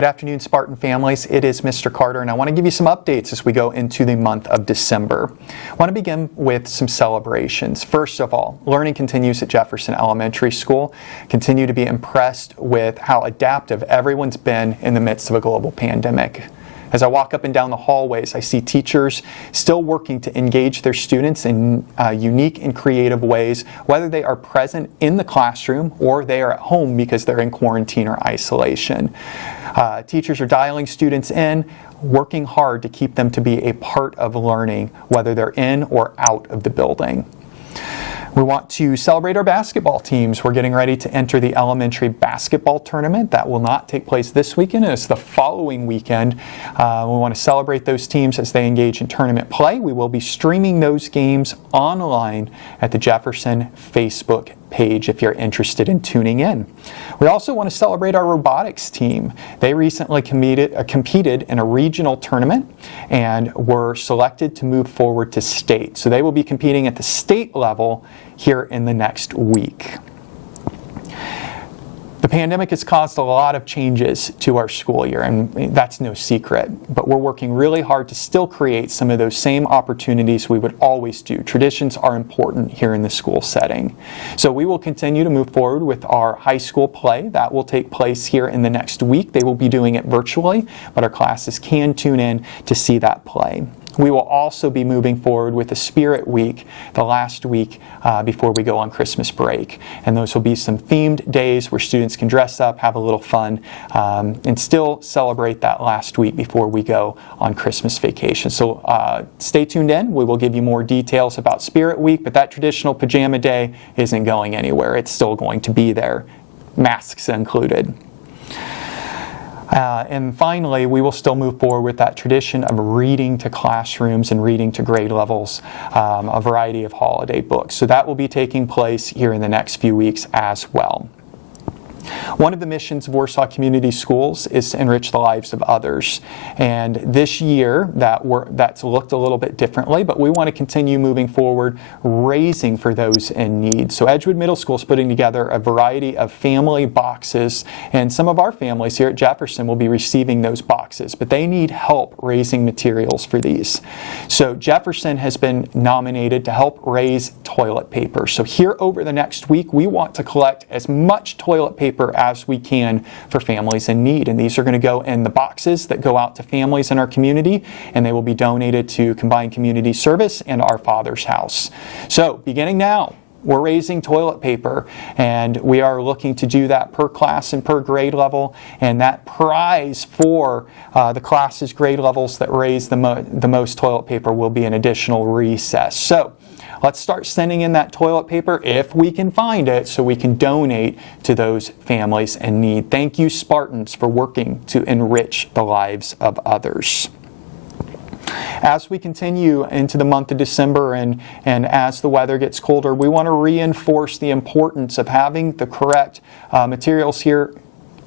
Good afternoon, Spartan families. It is Mr. Carter, and I want to give you some updates as we go into the month of December. I want to begin with some celebrations. First of all, learning continues at Jefferson Elementary School. Continue to be impressed with how adaptive everyone's been in the midst of a global pandemic. As I walk up and down the hallways, I see teachers still working to engage their students in unique and creative ways, whether they are present in the classroom or they are at home because they're in quarantine or isolation. Teachers are dialing students in, working hard to keep them to be a part of learning, whether they're in or out of the building. We want to celebrate our basketball teams. We're getting ready to enter the elementary basketball tournament. That will not take place this weekend. It's the following weekend. We want to celebrate those teams as they engage in tournament play. We will be streaming those games online at the Jefferson Facebook page if you're interested in tuning in. We also want to celebrate our robotics team. They recently competed in a regional tournament and were selected to move forward to state. So they will be competing at the state level here in the next week. The pandemic has caused a lot of changes to our school year, and that's no secret. But we're working really hard to still create some of those same opportunities we would always do. Traditions are important here in the school setting. So we will continue to move forward with our high school play. That will take place here in the next week. They will be doing it virtually, but our classes can tune in to see that play. We will also be moving forward with the Spirit Week, the last week before we go on Christmas break. And those will be some themed days where students can dress up, have a little fun, and still celebrate that last week before we go on Christmas vacation. So stay tuned in. We will give you more details about Spirit Week, but that traditional pajama day isn't going anywhere. It's still going to be there, masks included. And finally, we will still move forward with that tradition of reading to classrooms and reading to grade levels, a variety of holiday books. So that will be taking place here in the next few weeks as well. One of the missions of Warsaw Community Schools is to enrich the lives of others. And this year, that's looked a little bit differently, but we want to continue moving forward, raising for those in need. So Edgewood Middle School is putting together a variety of family boxes, and some of our families here at Jefferson will be receiving those boxes, but they need help raising materials for these. So Jefferson has been nominated to help raise toilet paper. So here over the next week, we want to collect as much toilet paper as we can for families in need. And these are going to go in the boxes that go out to families in our community, and they will be donated to Combined Community Service and Our Father's House. So beginning now, we're raising toilet paper, and we are looking to do that per class and per grade level. And that prize for the classes' grade levels that raise the most toilet paper will be an additional recess. So let's start sending in that toilet paper if we can find it so we can donate to those families in need. Thank you, Spartans, for working to enrich the lives of others. As we continue into the month of December and as the weather gets colder, we want to reinforce the importance of having the correct materials here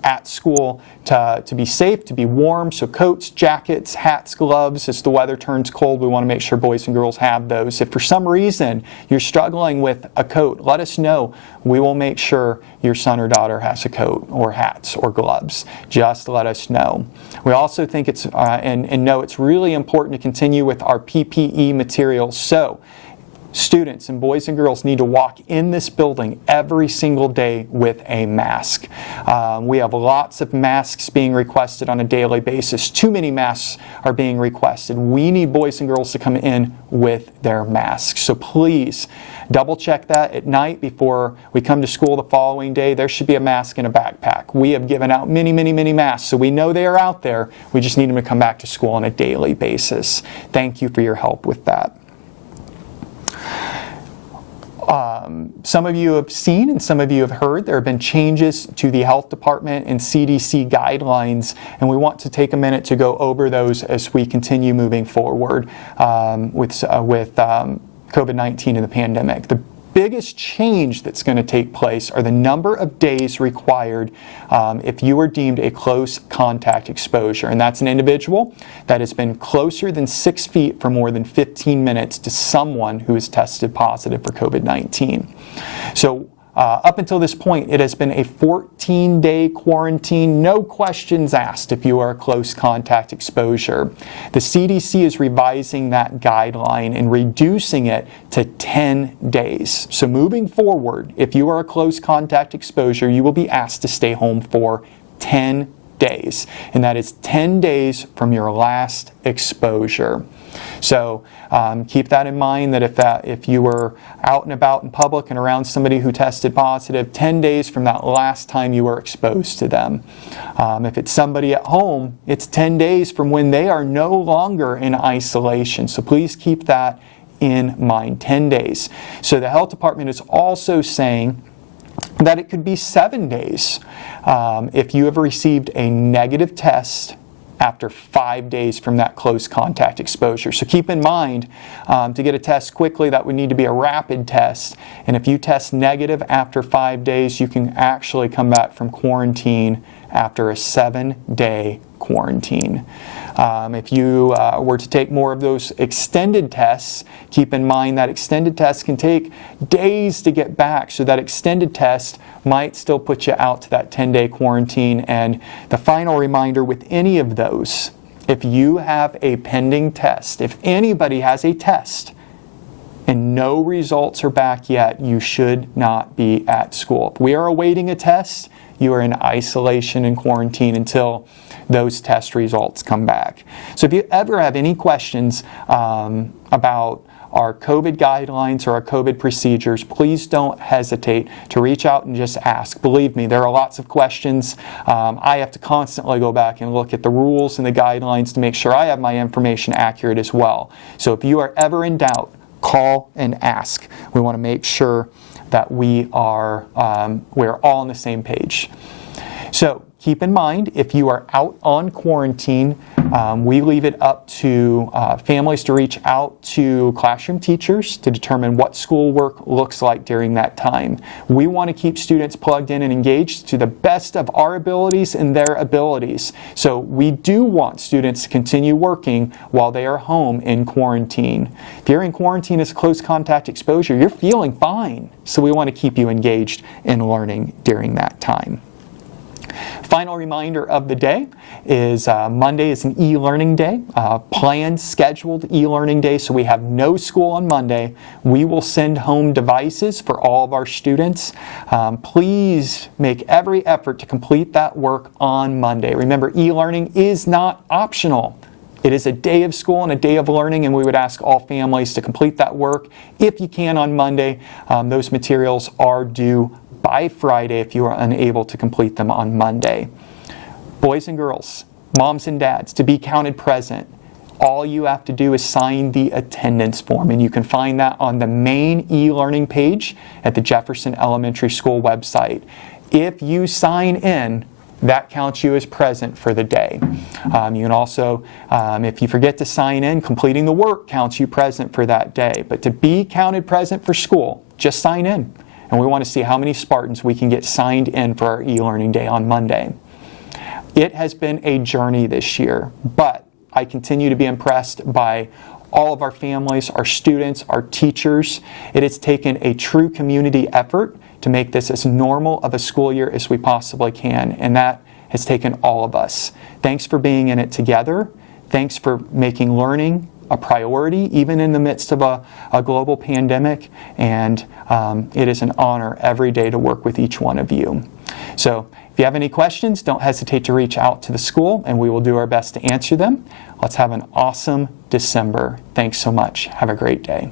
at school to be safe, to be warm. So coats, jackets, hats, gloves. As the weather turns cold, we want to make sure boys and girls have those. If for some reason you're struggling with a coat, let us know. We will make sure your son or daughter has a coat or hats or gloves. Just let us know. We also think it's and know it's really important to continue with our PPE materials. So students and boys and girls need to walk in this building every single day with a mask. We have lots of masks being requested on a daily basis. Too many masks are being requested. We need boys and girls to come in with their masks. So please double check that at night before we come to school the following day. There should be a mask in a backpack. We have given out many, many, many masks, so we know they are out there. We just need them to come back to school on a daily basis. Thank you for your help with that. Some of you have seen and some of you have heard there have been changes to the health department and CDC guidelines, and we want to take a minute to go over those as we continue moving forward with COVID-19 and the pandemic. The biggest change that's going to take place are the number of days required if you are deemed a close contact exposure. And that's an individual that has been closer than 6 feet for more than 15 minutes to someone who is tested positive for COVID-19. So up until this point, it has been a 14-day quarantine, no questions asked if you are a close contact exposure. The CDC is revising that guideline and reducing it to 10 days. So moving forward, if you are a close contact exposure, you will be asked to stay home for 10 days. And that is 10 days from your last exposure. So keep that in mind, that if you were out and about in public and around somebody who tested positive, 10 days from that last time you were exposed to them. If it's somebody at home, it's 10 days from when they are no longer in isolation. So please keep that in mind, 10 days. So the health department is also saying that it could be 7 days if you have received a negative test after 5 days from that close contact exposure. So keep in mind, to get a test quickly, that would need to be a rapid test. And if you test negative after 5 days, you can actually come back from quarantine after a 7-day quarantine. If you were to take more of those extended tests, keep in mind that extended tests can take days to get back. So that extended test might still put you out to that 10-day quarantine. And the final reminder with any of those, if you have a pending test, if anybody has a test and no results are back yet, you should not be at school. If we are awaiting a test, you are in isolation and quarantine until those test results come back. So if you ever have any questions about our COVID guidelines or our COVID procedures, please don't hesitate to reach out and just ask. Believe me, there are lots of questions. I have to constantly go back and look at the rules and the guidelines to make sure I have my information accurate as well. So if you are ever in doubt, call and ask. We want to make sure that we're all on the same page. So keep in mind, if you are out on quarantine, we leave it up to families to reach out to classroom teachers to determine what schoolwork looks like during that time. We want to keep students plugged in and engaged to the best of our abilities and their abilities. So we do want students to continue working while they are home in quarantine. If you're in quarantine as close contact exposure, you're feeling fine. So we want to keep you engaged in learning during that time. Final reminder of the day is Monday is an e-learning day, planned, scheduled e-learning day, so we have no school on Monday. We will send home devices for all of our students. Please make every effort to complete that work on Monday. Remember, e-learning is not optional. It is a day of school and a day of learning, and we would ask all families to complete that work if you can on Monday. Those materials are due by Friday if you are unable to complete them on Monday. Boys and girls, moms and dads, to be counted present, all you have to do is sign the attendance form, and you can find that on the main e-learning page at the Jefferson Elementary School website. If you sign in, that counts you as present for the day. You can also, if you forget to sign in, completing the work counts you present for that day. But to be counted present for school, just sign in. And we want to see how many Spartans we can get signed in for our e-learning day on Monday. It has been a journey this year, but I continue to be impressed by all of our families, our students, our teachers. It has taken a true community effort to make this as normal of a school year as we possibly can, and that has taken all of us. Thanks for being in it together. Thanks for making learning a priority, even in the midst of a global pandemic, and it is an honor every day to work with each one of you. So if you have any questions, don't hesitate to reach out to the school, and we will do our best to answer them. Let's have an awesome December. Thanks so much. Have a great day.